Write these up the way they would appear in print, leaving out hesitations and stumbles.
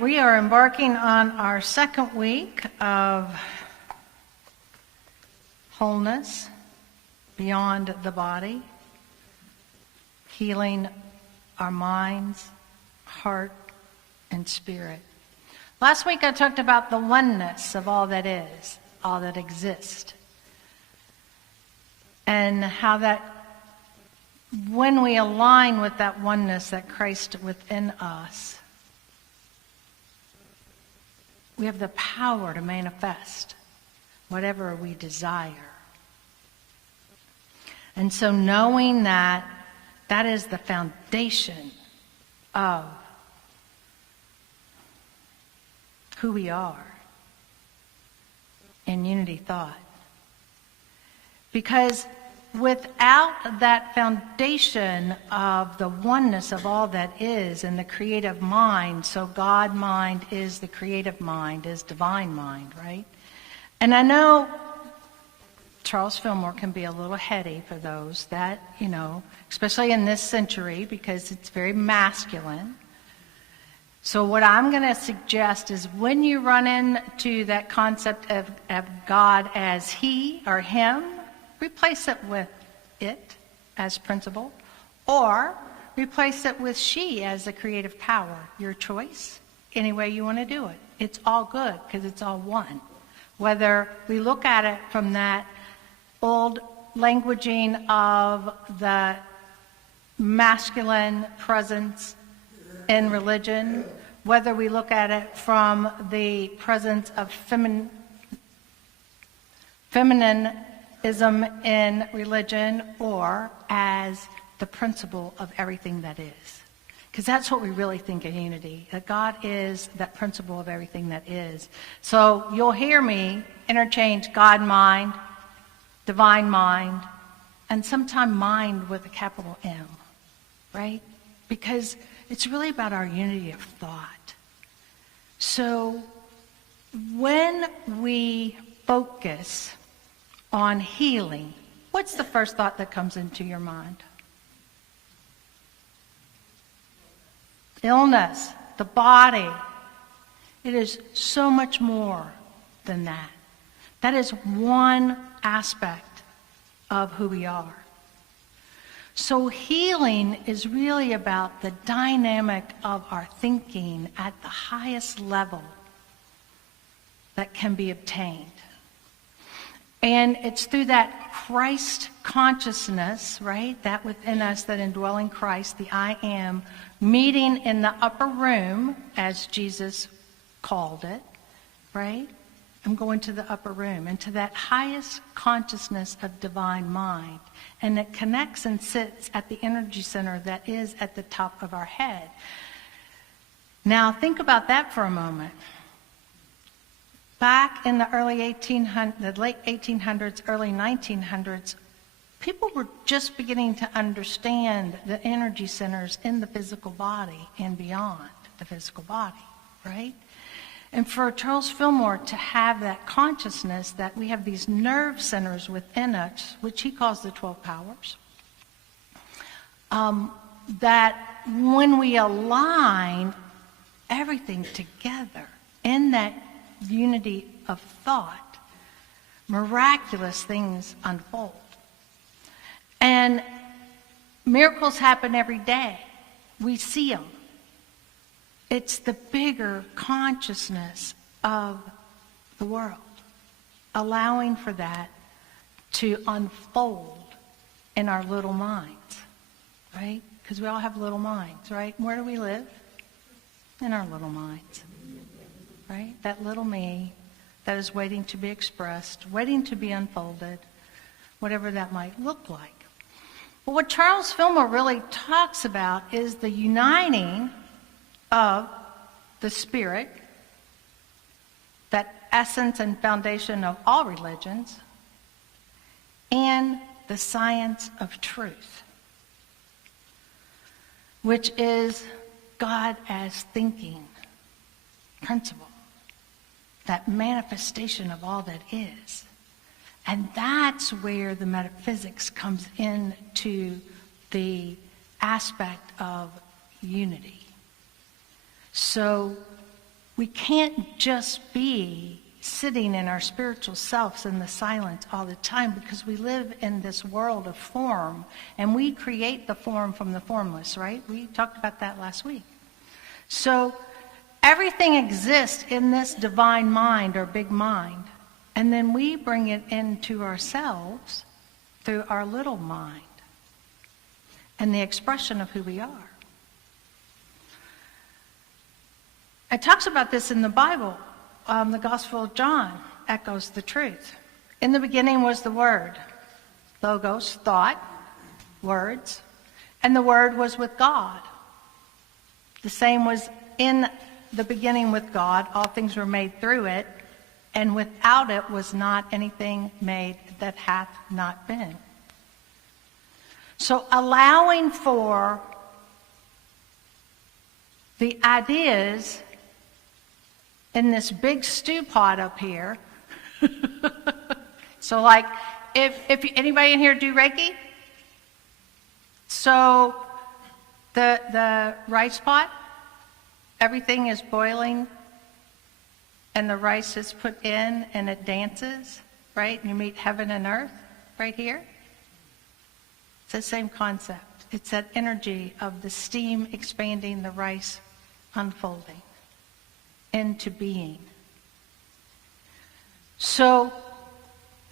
we are embarking on our second week of wholeness beyond the body, healing our minds, heart, and spirit. Last week I talked about the oneness of all that is, all that exists, and how that when we align with that oneness, that Christ within us, we have the power to manifest whatever we desire. And so knowing that that is the foundation of who we are in unity thought. Because without that foundation of the oneness of all that is in the creative mind, so God mind is the creative mind, is divine mind, right? And I know Charles Fillmore can be a little heady for those that, especially in this century, because it's very masculine. So what I'm going to suggest is when you run into that concept of God as he or him, replace it with it as principle, or replace it with she as the creative power. Your choice, any way you want to do it. It's all good because it's all one. Whether we look at it from that old languaging of the masculine presence in religion, whether we look at it from the presence of feminism in religion, or as the principle of everything that is. Because that's what we really think in unity, that God is that principle of everything that is. So you'll hear me interchange God mind, divine mind, and sometimes mind with a capital M, right? Because it's really about our unity of thought. So when we focus on healing, what's the first thought that comes into your mind? Illness, the body. It is so much more than that. That is one aspect of who we are. So healing is really about the dynamic of our thinking at the highest level that can be obtained. And it's through that Christ consciousness, right, that within us, that indwelling Christ, the I am, meeting in the upper room, as Jesus called it, right? I'm going to the upper room, into that highest consciousness of divine mind. And it connects and sits at the energy center that is at the top of our head. Now, think about that for a moment. Back in the late 1800s, early 1900s, people were just beginning to understand the energy centers in the physical body and beyond the physical body, right? And for Charles Fillmore to have that consciousness that we have these nerve centers within us, which he calls the 12 powers, that when we align everything together in that unity of thought, miraculous things unfold. And miracles happen every day. We see them. It's the bigger consciousness of the world, allowing for that to unfold in our little minds, right? Because we all have little minds, right? Where do we live? In our little minds. Right? That little me that is waiting to be expressed, waiting to be unfolded, whatever that might look like. But what Charles Fillmore really talks about is the uniting of the spirit, that essence and foundation of all religions, and the science of truth, which is God as thinking principle. That manifestation of all that is. And that's where the metaphysics comes into the aspect of unity. So We can't just be sitting in our spiritual selves in the silence all the time, because we live in this world of form, and we create the form from the formless, right? We talked about that last week. So everything exists in this divine mind or big mind, and then we bring it into ourselves through our little mind and the expression of who we are. It talks about this in the Bible. The Gospel of John echoes the truth. In the beginning was the Word, logos, thought, words, and the Word was with God. The same was in the beginning with God. All things were made through it, and without it was not anything made that hath not been. So allowing for the ideas in this big stew pot up here. So like, if anybody in here do Reiki? So the rice pot, everything is boiling and the rice is put in and it dances, right? And you meet heaven and earth right here. It's the same concept. It's that energy of the steam expanding, the rice unfolding into being. So,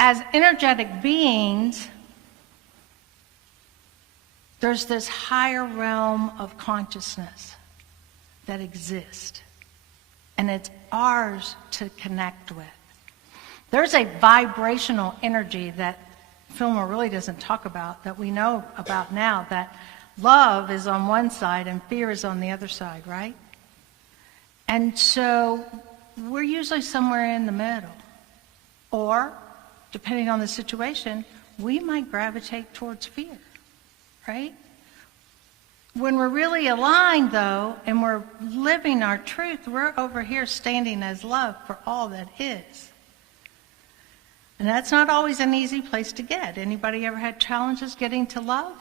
as energetic beings, there's this higher realm of consciousness that exists, and it's ours to connect with. There's a vibrational energy that Fillmore really doesn't talk about, that we know about now, that love is on one side and fear is on the other side, right? And so we're usually somewhere in the middle. Or, depending on the situation, we might gravitate towards fear, right? When we're really aligned, though, and we're living our truth, we're over here standing as love for all that is. And that's not always an easy place to get. Anybody ever had challenges getting to love?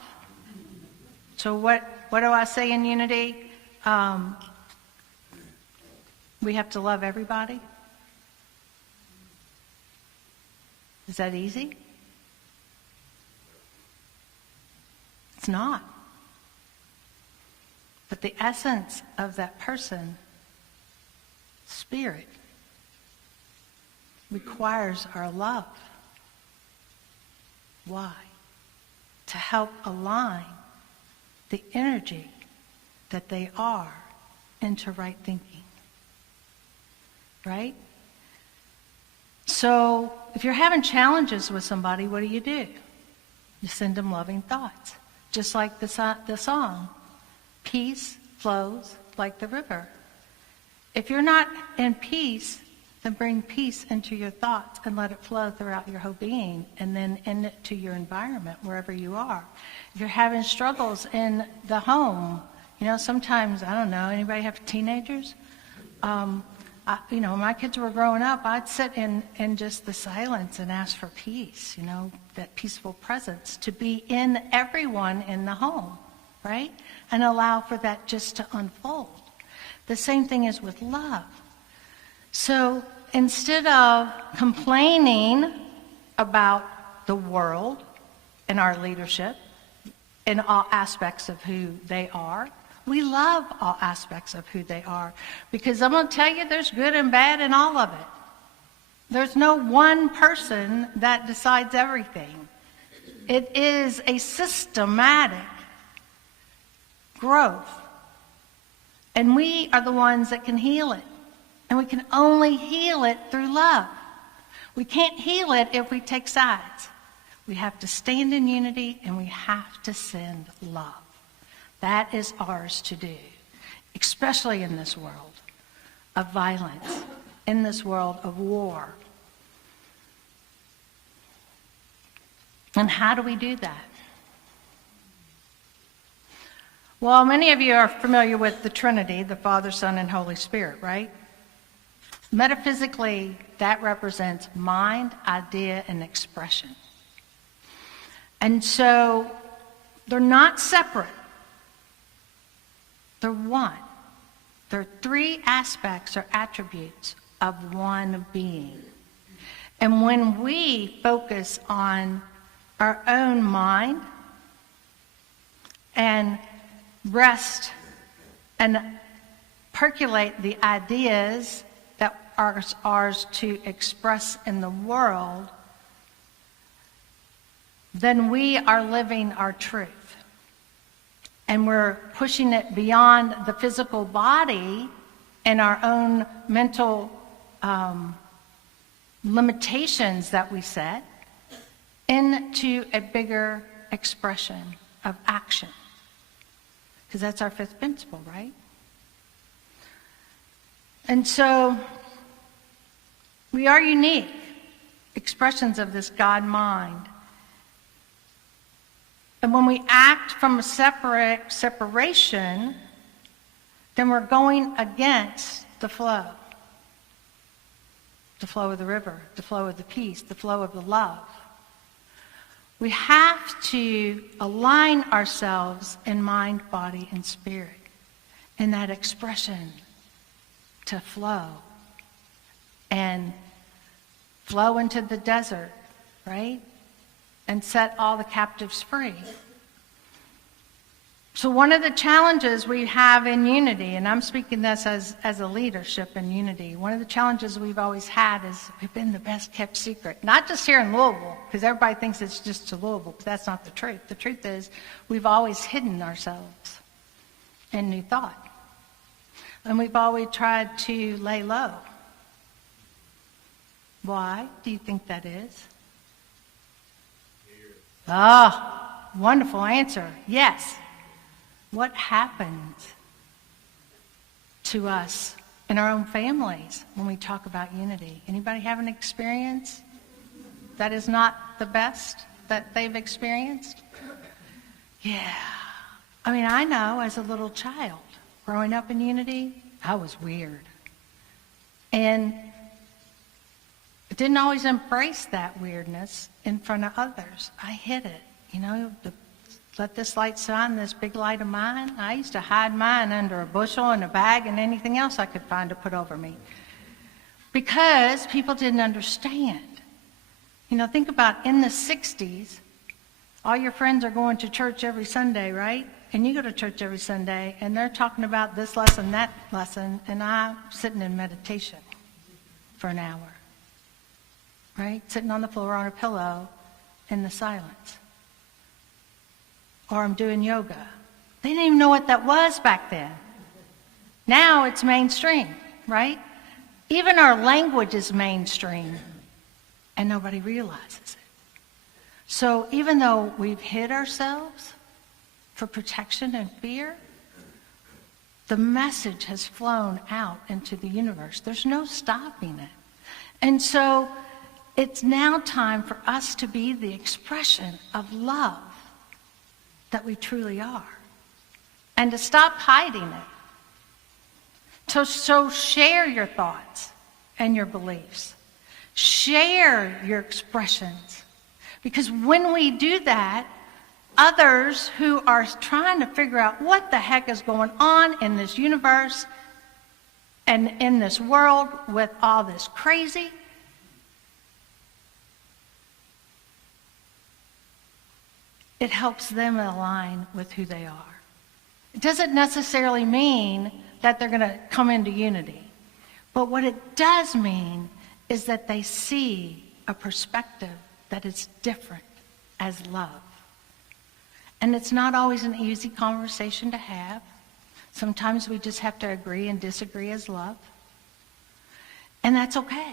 So what do I say in Unity? We have to love everybody? Is that easy? It's not. But the essence of that person, spirit, requires our love. Why? To help align the energy that they are into right thinking. Right? So, if you're having challenges with somebody, what do? You send them loving thoughts. Just like the song, peace flows like the river. If you're not in peace, then bring peace into your thoughts and let it flow throughout your whole being, and then into your environment, wherever you are. If you're having struggles in the home, sometimes, I don't know, anybody have teenagers? When my kids were growing up, I'd sit in just the silence and ask for peace, that peaceful presence to be in everyone in the home, right? And allow for that just to unfold. The same thing is with love. So instead of complaining about the world and our leadership in all aspects of who they are, we love all aspects of who they are, because I'm going to tell you, there's good and bad in all of it. There's no one person that decides everything. It is a systematic growth. And we are the ones that can heal it. And we can only heal it through love. We can't heal it if we take sides. We have to stand in unity, and we have to send love. That is ours to do, especially in this world of violence, in this world of war. And how do we do that? Well, many of you are familiar with the Trinity, the Father, Son, and Holy Spirit, right? Metaphysically, that represents mind, idea, and expression. And so they're not separate. They're one. There are three aspects or attributes of one being. And when we focus on our own mind and rest and percolate the ideas that are ours to express in the world, then we are living our truth. And we're pushing it beyond the physical body and our own mental limitations that we set into a bigger expression of action. Because that's our fifth principle, right? And so we are unique expressions of this God mind. And when we act from a separation, then we're going against the flow. The flow of the river, the flow of the peace, the flow of the love. We have to align ourselves in mind, body, and spirit in that expression to flow and flow into the desert, right? And set all the captives free. So one of the challenges we have in unity, and I'm speaking this as a leadership in unity, one of the challenges we've always had is we've been the best kept secret. Not just here in Louisville, because everybody thinks it's just to Louisville, but that's not the truth. The truth is we've always hidden ourselves in New Thought. And we've always tried to lay low. Why do you think that is? Ah, wonderful answer. Yes. What happened to us in our own families when we talk about unity? Anybody have an experience that is not the best that they've experienced? Yeah. I mean, I know as a little child, growing up in unity, I was weird. And I didn't always embrace that weirdness in front of others. I hid it, let this light shine, this big light of mine. I used to hide mine under a bushel and a bag and anything else I could find to put over me. Because people didn't understand. Think about in the 60s, all your friends are going to church every Sunday, right? And you go to church every Sunday, and they're talking about this lesson, that lesson, and I'm sitting in meditation for an hour, right? Sitting on the floor on a pillow in the silence. Or I'm doing yoga. They didn't even know what that was back then. Now it's mainstream, right? Even our language is mainstream, and nobody realizes it. So even though we've hid ourselves for protection and fear, the message has flown out into the universe. There's no stopping it. And so it's now time for us to be the expression of love that we truly are, and to stop hiding it. So share your thoughts and your beliefs. Share your expressions. Because when we do that, others who are trying to figure out what the heck is going on in this universe and in this world with all this crazy, it helps them align with who they are. It doesn't necessarily mean that they're going to come into unity. But what it does mean is that they see a perspective that is different as love. And it's not always an easy conversation to have. Sometimes we just have to agree and disagree as love. And that's okay.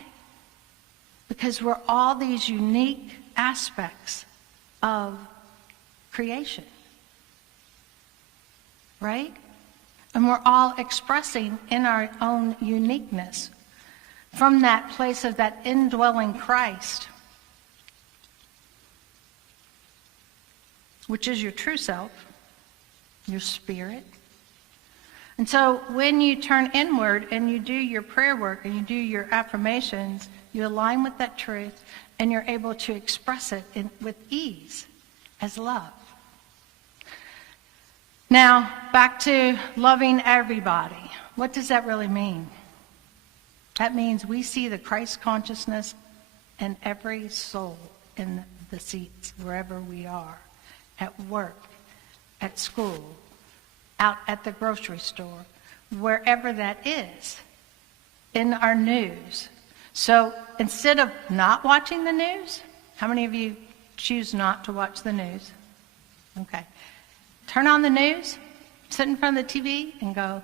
Because we're all these unique aspects of creation, right? And we're all expressing in our own uniqueness from that place of that indwelling Christ, which is your true self, your spirit. And so when you turn inward and you do your prayer work and you do your affirmations, you align with that truth and you're able to express it with ease as love. Now, back to loving everybody. What does that really mean? That means we see the Christ consciousness in every soul in the seats, wherever we are, at work, at school, out at the grocery store, wherever that is, in our news. So instead of not watching the news, how many of you choose not to watch the news? Okay. Turn on the news, sit in front of the TV and go,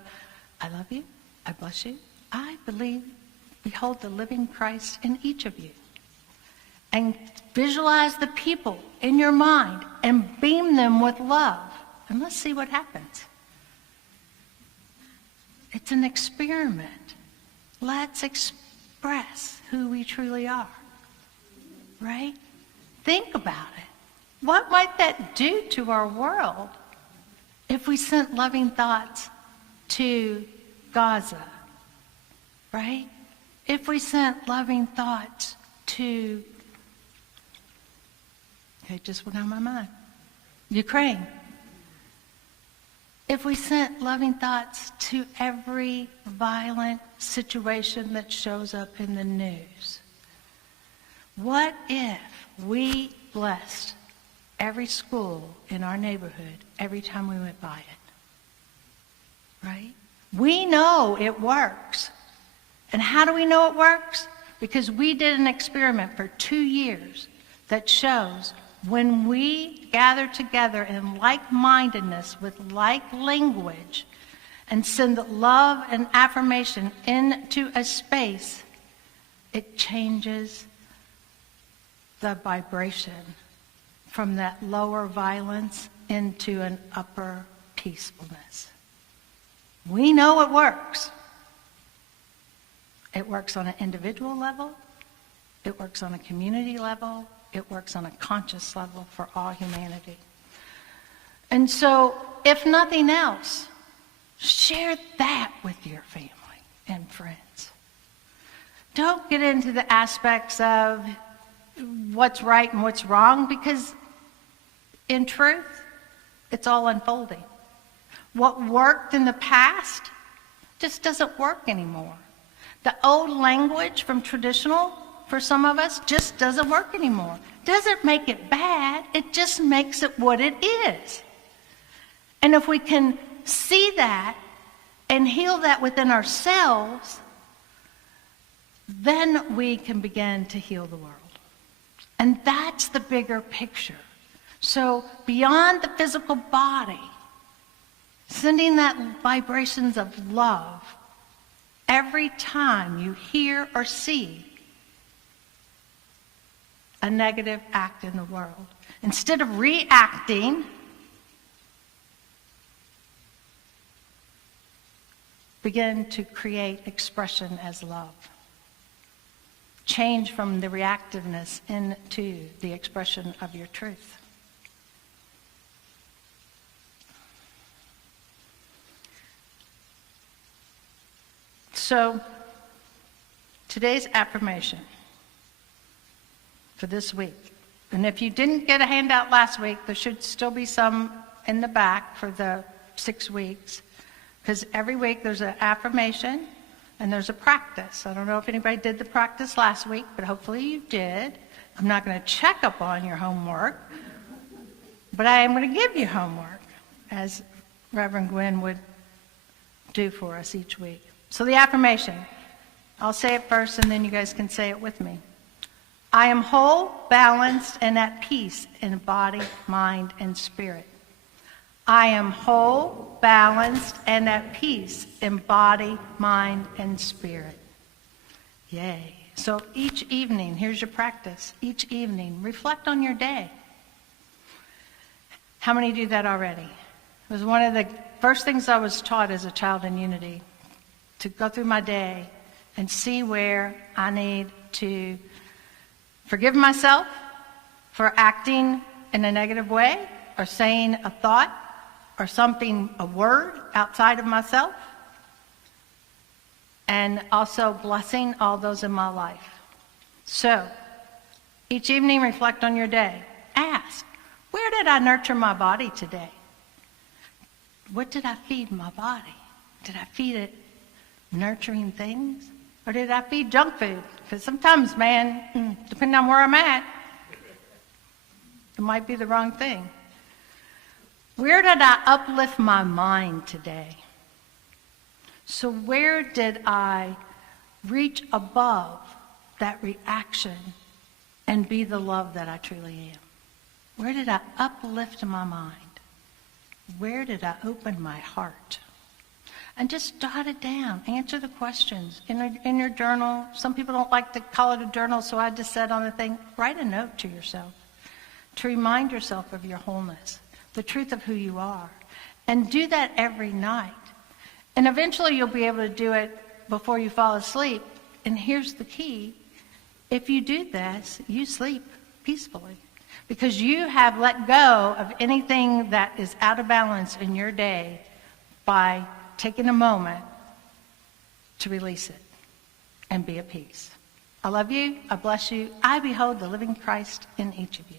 I love you, I bless you, I behold the living Christ in each of you. And visualize the people in your mind and beam them with love. And let's see what happens. It's an experiment. Let's express who we truly are. Right? Think about it. What might that do to our world if we sent loving thoughts to Gaza? Right? If we sent loving thoughts to, it just went out of my mind, Ukraine. If we sent loving thoughts to every violent situation that shows up in the news, what if we blessed every school in our neighborhood every time we went by it? Right? We know it works. And how do we know it works? Because we did an experiment for 2 years that shows when we gather together in like-mindedness with like language and send love and affirmation into a space, it changes the vibration from that lower violence into an upper peacefulness. We know it works. It works on an individual level. It works on a community level. It works on a conscious level for all humanity. And so, if nothing else, share that with your family and friends. Don't get into the aspects of what's right and what's wrong, because in truth, it's all unfolding. What worked in the past just doesn't work anymore. The old language from traditional, for some of us, just doesn't work anymore. Doesn't make it bad, it just makes it what it is. And if we can see that and heal that within ourselves, then we can begin to heal the world. And that's the bigger picture. So beyond the physical body, sending that vibrations of love every time you hear or see a negative act in the world. Instead of reacting, begin to create expression as love. Change from the reactiveness into the expression of your truth. So, today's affirmation for this week. And if you didn't get a handout last week, there should still be some in the back for the 6 weeks. Because every week there's an affirmation and there's a practice. I don't know if anybody did the practice last week, but hopefully you did. I'm not going to check up on your homework, but I am going to give you homework, as Reverend Gwen would do for us each week. So the affirmation, I'll say it first and then you guys can say it with me. I am whole, balanced, and at peace in body, mind, and spirit. I am whole, balanced, and at peace in body, mind, and spirit. Yay. So each evening, here's your practice. Each evening, reflect on your day. How many do that already? It was one of the first things I was taught as a child in Unity, to go through my day and see where I need to forgive myself for acting in a negative way or saying a thought or something, a word outside of myself, and also blessing all those in my life. So, each evening reflect on your day. Ask, where did I nurture my body today? What did I feed my body? Did I feed it nurturing things? Or did I feed junk food? Because sometimes, man, depending on where I'm at, it might be the wrong thing. Where did I uplift my mind today? So where did I reach above that reaction and be the love that I truly am? Where did I uplift my mind? Where did I open my heart? And just jot it down. Answer the questions in your journal. Some people don't like to call it a journal, so I just said on the thing, write a note to yourself to remind yourself of your wholeness, the truth of who you are. And do that every night. And eventually you'll be able to do it before you fall asleep. And here's the key. If you do this, you sleep peacefully. Because you have let go of anything that is out of balance in your day by taking a moment to release it and be at peace. I love you. I bless you. I behold the living Christ in each of you.